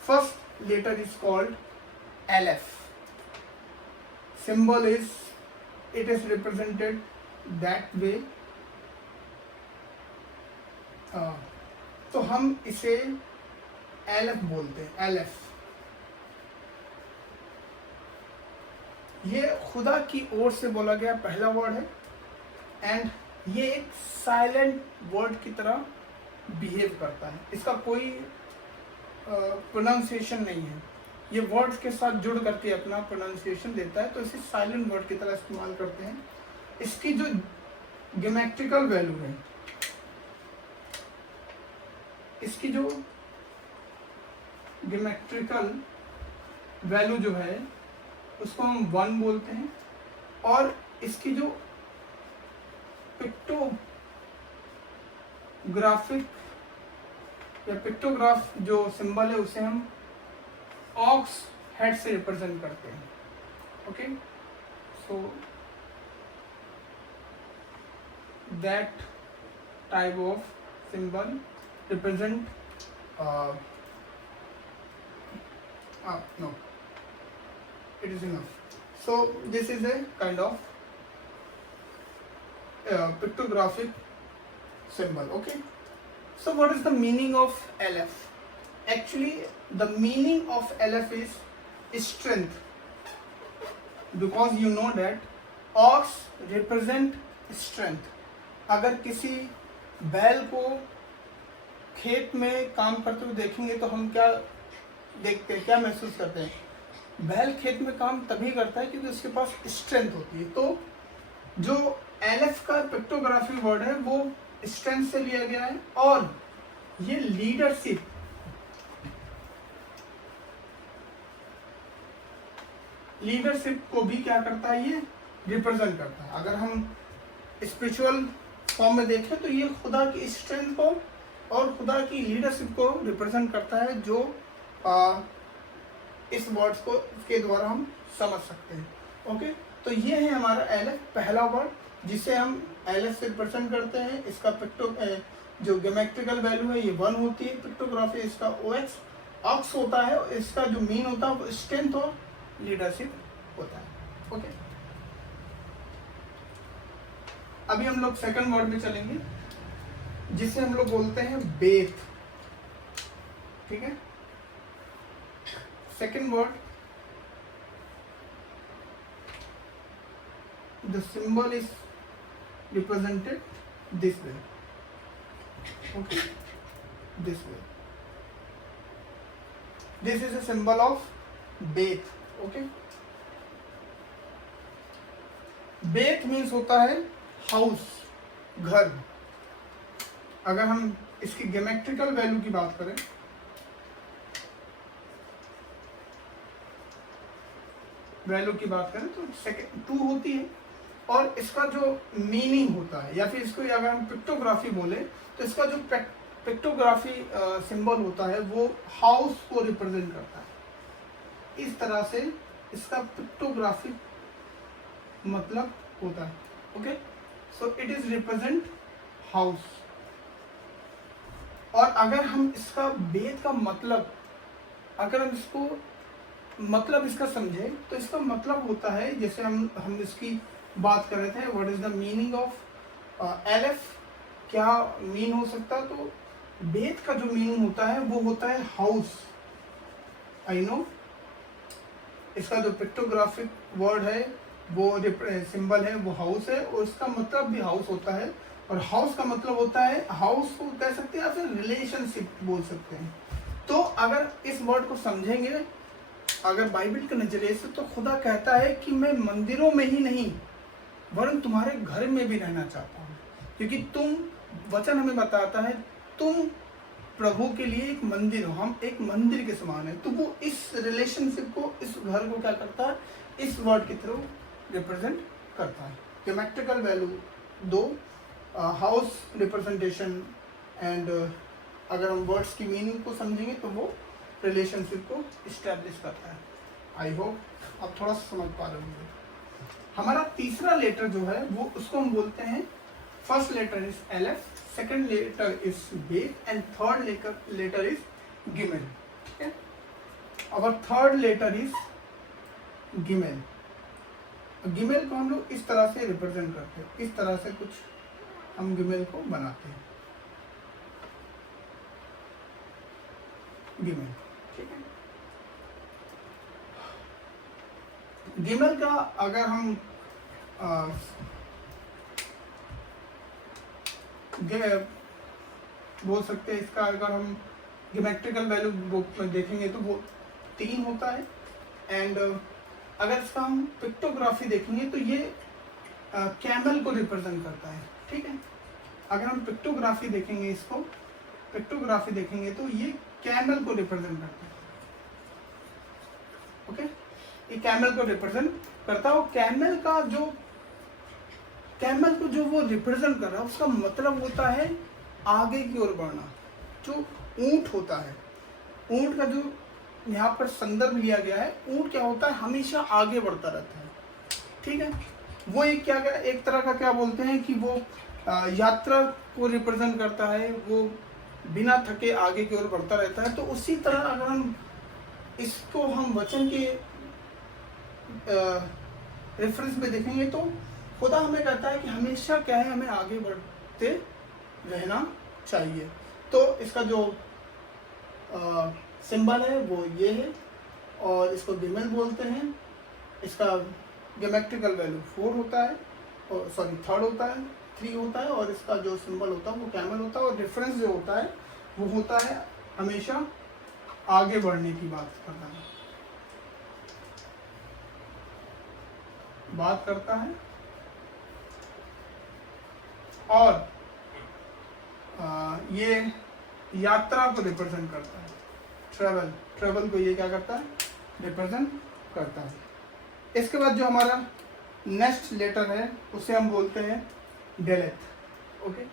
first letter is called LF. Symbol is, it is represented that way. तो हम इसे LF बोलते हैं, LF। ये खुदा की ओर से बोला गया पहला वर्ड है एंड ये एक साइलेंट वर्ड की तरह बिहेव करता है। इसका कोई प्रोनाउंसिएशन नहीं है, ये वर्ड्स के साथ जुड़ करके अपना प्रोनाउंसिएशन देता है, तो इसे साइलेंट वर्ड की तरह इस्तेमाल करते हैं। इसकी जो ज्योमेट्रिकल वैल्यू है, इसकी जो ज्योमेट्रिकल वैल्यू जो है उसको हम 1 बोलते हैं, और इसकी जो पिक्टोग्राफिक या पिक्टोग्राफ जो सिंबल है उसे हम ऑक्स हेड से रिप्रेजेंट करते हैं। Okay, so that type of symbol represent no, it is enough. So this is a kind of pictographic symbol. Okay, so what is the meaning of LF? Actually the meaning of LF is strength, because you know that ox represent strength. अगर किसी बैल को खेत में काम करते हुए देखेंगे तो हम क्या देखते हैं, क्या महसूस करते हैं? बैल खेत में काम तभी करता है क्योंकि उसके पास स्ट्रेंथ होती है। तो जो LF का पिक्टोग्राफी वर्ड है वो स्ट्रेंथ से लिया गया है, और ये लीडरशिप को भी क्या करता है, ये रिप्रेजेंट करता है। अगर हम स्पिरिचुअल फॉर्म में देखें तो ये खुदा की स्ट्रेंथ को और खुदा की लीडरशिप को रिप्रेजेंट करता है, जो इस वर्ड्स को के द्वारा हम समझ सकते हैं। ओके, तो ये है हमारा LF पहला वर्ड, जिसे हम LF से रिप्रेजेंट करते हैं। इसका जो ज्योमेट्रिकल वैल्यू है ये 1 होती है, पिक्टोग्राफी इसका ऑक्स होता है, इसका जो मीन होता है वो स्ट्रेंथ और लीडरशिप होता है। ओके, अभी हम लोग सेकंड वर्ड में चलेंगे, जिसे हम लोग बोलते हैं बेथ। ठीक है, second word, the symbol is represented this way. Okay, this way. This is a symbol of Beth. Okay, Beth means होता है हाउस, घर। अगर हम इसकी ज्योमेट्रिकल वैल्यू की बात करें, तो सेकंड 2 होती है, और इसका जो मीनिंग होता है, या फिर इसको अगर हम पिक्टोग्राफी बोले तो इसका जो पिक्टोग्राफी सिंबल होता है वो हाउस को रिप्रेजेंट करता है। इस तरह से इसका पिक्टोग्राफिक मतलब होता है। Okay, so it is represent house. और अगर हम इसका बेद का मतलब, अगर हम इसको मतलब इसका समझे तो इसका मतलब होता है, जैसे हम इसकी बात कर रहे थे, what is the meaning of LF, क्या मीन हो सकता है? तो बेद का जो मीनिंग होता है वो होता है हाउस। आई नो, इसका जो पिक्टोग्राफिक वर्ड है वो सिंबल है वो हाउस है, और इसका मतलब भी हाउस होता है। और हाउस का मतलब होता है, हाउस को कह सकते हैं या फिर रिलेशनशिप बोल सकते हैं। तो अगर इस वर्ड को समझेंगे अगर बाइबल के नजरिए से, तो खुदा कहता है कि मैं मंदिरों में ही नहीं वरन तुम्हारे घर में भी रहना चाहता हूँ, क्योंकि तुम, वचन हमें बताता है तुम प्रभु के लिए एक मंदिर हो, हम एक मंदिर के समान है। तो वो इस रिलेशनशिप को, इस घर को क्या करता है, इस वर्ड के थ्रू रिप्रेजेंट करता है। Geometrical value 2, house representation, and अगर हम वर्ड्स की मीनिंग को समझेंगे तो वो रिलेशनशिप को इस्टेब्लिश करता है। आई होप आप थोड़ा सा समझ पा रहे होंगे। हमारा तीसरा लेटर जो है वो उसको हम बोलते हैं, first letter is LF, second letter is beth, and third letter is gimel. ठीक है, our third letter is गिमेल। गिमेल को हम लोग इस तरह से रिप्रेजेंट करते हैं, इस तरह से कुछ हम गिमेल को बनाते हैं, गिमेल। ठीक है, गिमेल का अगर हम बोल सकते हैं, इसका अगर हम ज्योमेट्रिकल वैल्यू बुक में देखेंगे तो वो 3 होता है। एंड अगर इसका हम पिक्टोग्राफी देखेंगे तो ये कैमल को रिप्रेजेंट करता है। ठीक है, अगर हम पिक्टोग्राफी देखेंगे, इसको पिक्टोग्राफी देखेंगे तो ये कैमल को रिप्रेजेंट करता है। ओके, ये कैमल को रिप्रेजेंट करता है। और कैमल को जो वो रिप्रेजेंट कर रहा है उसका मतलब होता है आगे की ओर बढ़ना। जो ऊंट होता है, ऊंट का जो यहाँ पर संदर्भ लिया गया है, ऊंट क्या होता है, हमेशा आगे बढ़ता रहता है। ठीक है, वो एक एक तरह का क्या बोलते हैं कि वो यात्रा को रिप्रेजेंट करता है, वो बिना थके आगे की ओर बढ़ता रहता है। तो उसी तरह अगर हम इसको हम वचन के रेफरेंस में देखेंगे तो खुदा हमें कहता है कि हमेशा क्या है, हमें आगे बढ़ते रहना चाहिए। तो इसका जो सिंबल है वो ये है, और इसको गिमेल बोलते हैं। इसका ज्योमेट्रिकल वैल्यू 4 होता है, और सॉरी 3 होता है, और इसका जो सिंबल होता है वो कैमल होता है, और डिफरेंस जो होता है वो होता है हमेशा आगे बढ़ने की बात करता है। और ये यात्रा को रिप्रेजेंट करता है, ट्रेवल को ये क्या करता है, रिप्रेजेंट करता है। इसके बाद जो हमारा नेक्स्ट लेटर है उसे हम बोलते हैं डेलेथ। ओके,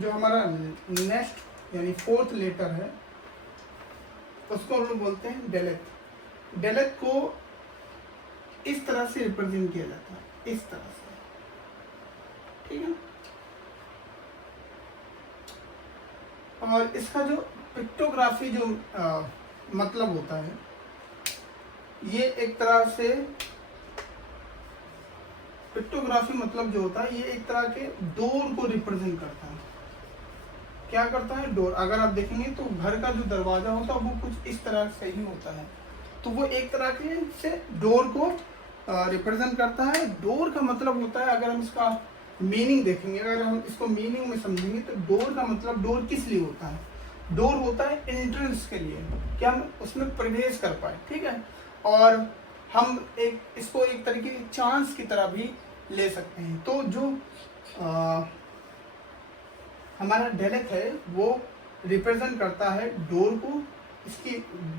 जो हमारा नेक्स्ट यानी 4th लेटर है उसको हम लोग बोलते हैं डेलेथ। डेलेथ को इस तरह से रिप्रेजेंट किया जाता है, इस तरह से। ठीक है, और इसका जो पिक्टोग्राफी जो मतलब होता है, ये एक तरह से पिक्टोग्राफी मतलब जो होता है ये एक तरह के डोर को रिप्रेजेंट करता है। क्या करता है, डोर। अगर आप देखेंगे तो घर का जो दरवाजा होता है वो कुछ इस तरह से ही होता है, तो वो एक तरह के से डोर को रिप्रेजेंट करता है। डोर का मतलब होता है, अगर हम इसका मीनिंग देखेंगे, अगर हम इसको मीनिंग में समझेंगे तो डोर का मतलब, डोर किस लिए होता है, डोर होता है एंट्रेंस के लिए, कि हम उसमें प्रवेश कर पाए। ठीक है, और हम इसको एक तरीके की चांस की तरह भी ले सकते हैं। तो जो हमारा डेलेथ है वो रिप्रेजेंट करता है डोर को। इसकी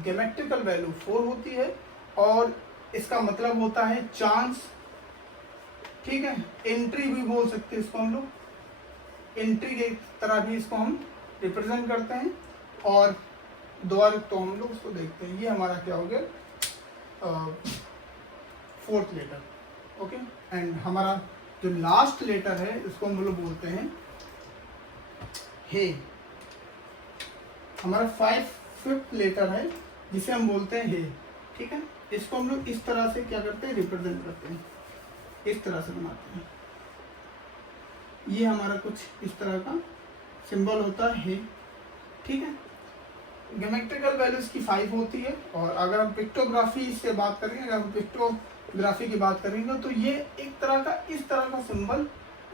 ज्योमेट्रिकल वैल्यू 4 होती है, और इसका मतलब होता है चांस। ठीक है, एंट्री भी बोल सकते हैं इसको हम लोग, एंट्री की तरह भी इसको हम रिप्रेजेंट करते हैं। और द्वार तो हम लोग उसको देखते हैं। ये हमारा क्या हो गया, 4th लेटर। ओके, एंड हमारा जो लास्ट लेटर है इसको हम लोग बोलते हैं हे। हमारा 5th लेटर है जिसे हम बोलते हैं हे। ठीक है, इसको हम लोग इस तरह से क्या करते हैं, रिप्रेजेंट करते हैं, इस तरह से बनाते हैं। ये हमारा कुछ इस तरह का सिंबल होता है हे। ठीक है, ज्योमेट्रिकल वैल्यू इसकी 5 होती है। और अगर हम पिक्टोग्राफी से बात करेंगे, अगर हम पिक्टोग्राफी की बात करेंगे तो ये एक तरह का इस तरह का सिंबल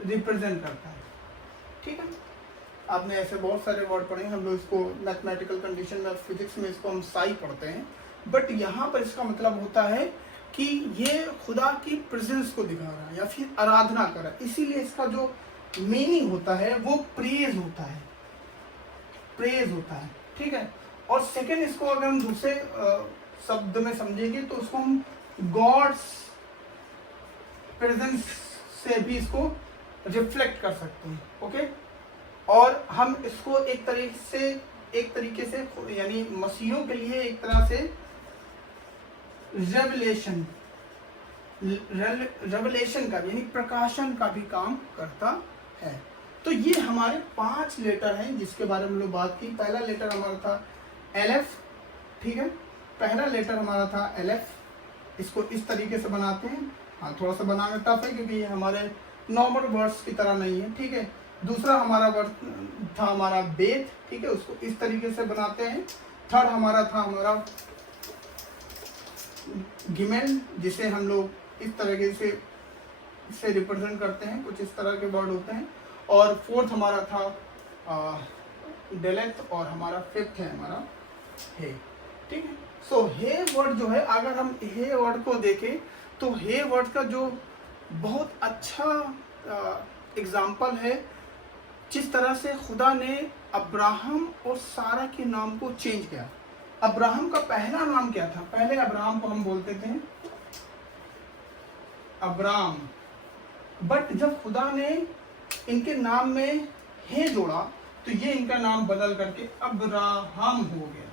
रिप्रेजेंट करता है। ठीक है, आपने ऐसे बहुत सारे वर्ड पढ़े हैं, हम लोग इसको मैथमेटिकल कंडीशन में, फिजिक्स में इसको हम साई पढ़ते हैं, बट यहाँ पर इसका मतलब होता है कि ये खुदा की प्रेजेंस को दिखा रहा है या फिर आराधना कर रहा है। इसीलिए इसका जो मीनिंग होता है वो प्रेज होता है, प्रेज होता है। ठीक है, और सेकंड, इसको अगर हम दूसरे शब्द में समझेंगे तो उसको हम गॉड्स प्रेजेंस से भी इसको रिफ्लेक्ट कर सकते हैं। ओके, और हम इसको एक तरीके से यानी मसीहों के लिए एक तरह से रेवलेशन का यानी प्रकाशन का भी काम करता है। तो ये हमारे 5 लेटर हैं जिसके बारे में हम लोग बात की। पहला लेटर हमारा था LF। ठीक है, पहला लेटर हमारा था LF, इसको इस तरीके से बनाते हैं। हाँ, थोड़ा सा बनाना टफ है क्योंकि ये हमारे नॉर्मल वर्ड्स की तरह नहीं है, ठीक है। दूसरा हमारा वर्ड था हमारा बेथ, ठीक है, उसको इस तरीके से बनाते हैं। थर्ड हमारा था हमारा गिमेल, जिसे हम लोग इस तरीके से रिप्रेजेंट करते हैं, कुछ इस तरह के वर्ड होते हैं। और फोर्थ हमारा था डेलेथ, और हमारा फिफ्थ है हमारा हे, ठीक है। सो हे वर्ड जो है, अगर हम हे वर्ड को देखें तो हे वर्ड का जो बहुत अच्छा एग्जाम्पल है जिस तरह से खुदा ने अब्राहम और सारा के नाम को चेंज किया। अब्राहम का पहला नाम क्या था? पहले अब्राहम को हम बोलते थे अब्राम, बट जब खुदा ने इनके नाम में हे जोड़ा तो ये इनका नाम बदल करके अब्राहम हो गया।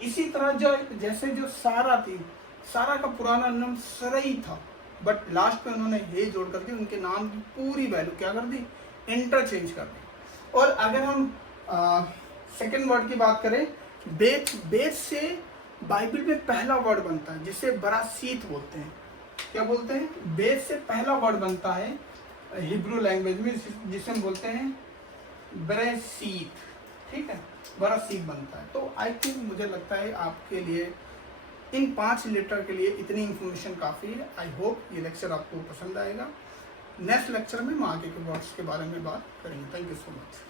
इसी तरह जैसे जो सारा थी, सारा का पुराना नाम सरई था, बट लास्ट में उन्होंने हे जोड़ करके उनके नाम की पूरी वैल्यू क्या कर दी? इंटरचेंज कर दी। और अगर हम सेकंड वर्ड की बात करें, बेथ से बाइबल में पहला वर्ड बनता है जिसे बरासीत बोलते हैं। क्या बोलते हैं? बेथ से पहला वर्ड बनता है हिब्रू लैंग्वेज में, जिसे हम बोलते हैं बरेसीत, ठीक है, बरासीत बनता है। तो आई थिंक, मुझे लगता है आपके लिए इन 5 लेटर के लिए इतनी इन्फॉर्मेशन काफ़ी है। आई होप ये लेक्चर आपको पसंद आएगा। नेक्स्ट लेक्चर में हम आगे के वर्ड्स के बारे में बात करेंगे। Thank you so much.